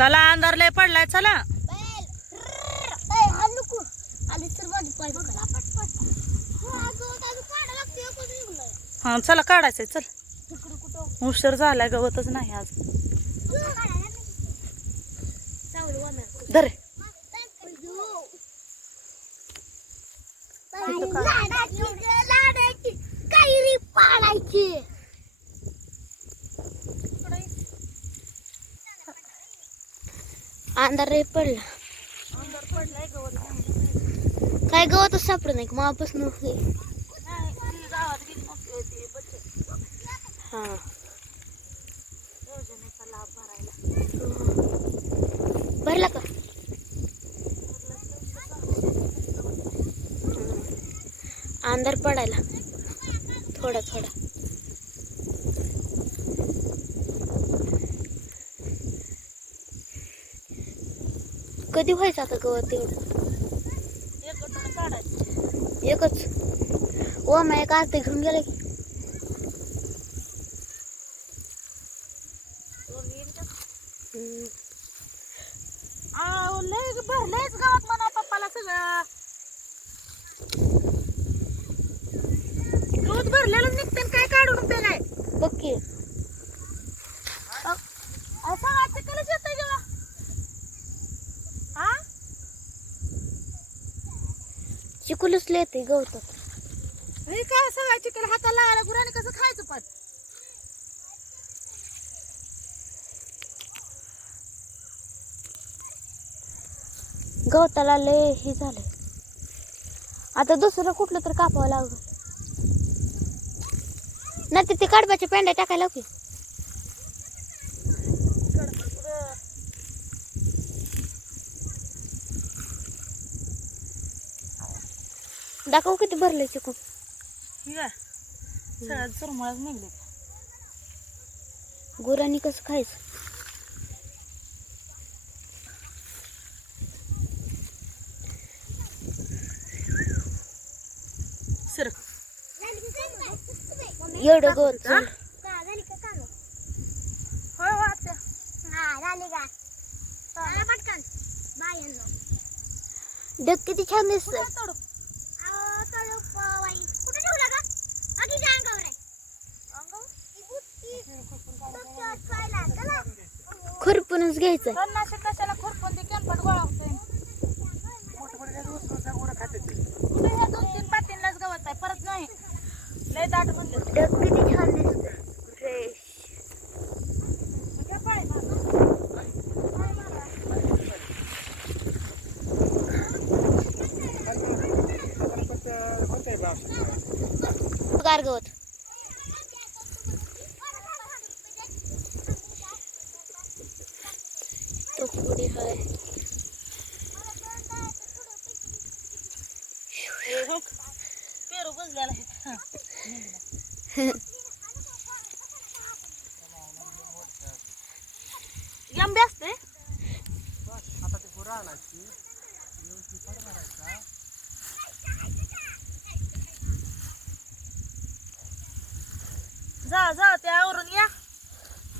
चला अंधार लय पडलाय चला. हा चला काढायचंय चल. उशीर झालाय गवतच नाही आज. धरे कैरी पाडायची. अंधार पडला. अंधार पडलाय गवत काय गवतच सापडत नाही मापासून गावात गेली हा. योजनेचा लाभ भरायला भरला का? अंधार पडायला. थोडा थोडा. कधी व्हायचं आता गवत एक एकच. ओ मग एक अर्ध घेऊन गेला की. दोन येईल का? आव, लय भरलंयच गावात म्हणा पप्पाला सगळं. गवत भरलेलं निघते काय काढून उपयोग बघ की. चिकुलच येते गवतात. हे काय व्हायचं चिकन? हाताला लागला गुराने कसं खायचं पण? गवताला लय हे झालं. आता दुसरं कुठलं तर कापावं लागल. नाही तर ते कडब्याच्या पेंड्या टाकायला की. दाखव किती भरले चिकून आहे सगळ्यात निघले. गुरांनी कसं खायचं? सर एवढं गवत चल. होय हो डग किती छान दिसत खुरपूनच घ्यायचं तणनाशक कशाला खुरपून ते कॅनपट गोळा होतोय कुठे ह्या दोन तीन पातींलाच गवत आहे परत नाही. लय दाट म्हणले किती छान दिसत फ्रेश. गार गवत. तो पुढे हाय पेरू बुजलेला आहे असते जा जा ते आवरून या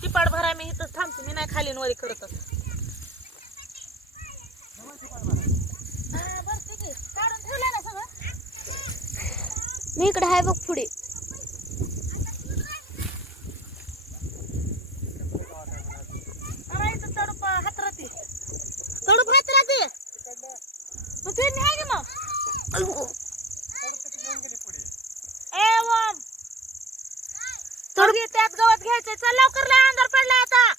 टिपाड भरा मी इथंच थांबते मी नाही खाली वरी करत भरते की काढून ठेवलंय ना सगळं मी इकडे हाय बघ पुढे अरे इथं तडूप हात राहते तडूप हात राहते मग ते नाही की मग? ए ओम. तोडगी त्यात गवत घ्यायचंय. चल लवकर लय अंधार पडलाय आता.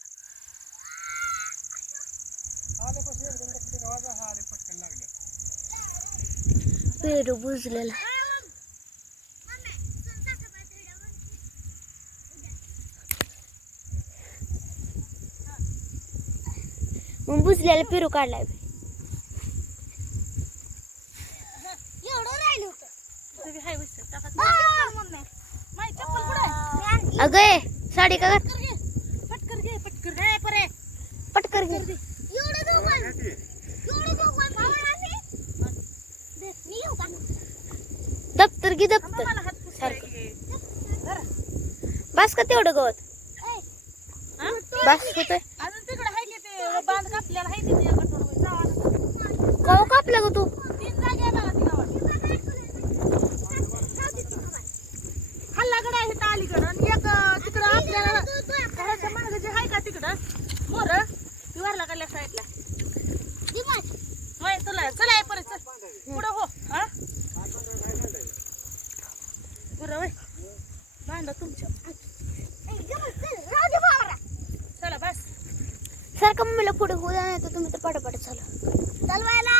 पेरू बुजलेला. मग बुजलेला पेरू काढलाय? अगं साडी का? पटकर घे पटकर घे पटकर घे. परे. पटकर घे. दप्तर घे दप्तर. बस का तेवढं गवत? हा? बस होतोय अजून तिकडे आहे तिथे. कवा कापला ग तू तीन जागे. हल्लाकडं आहे अलीकडं आणि एक तिकडं आपल्याला घराच्या मागं जे आहे का तिकडं मोर ती वरला काढल्या साईडला होय तुला चला आहे परत चल पुढं हो हा पुढं होय भांडा तुमच्या चला बस सारखं मम्मीला पुढे होऊ द्या नाही तर तुम्ही तर पटापट चालू. चालवायला.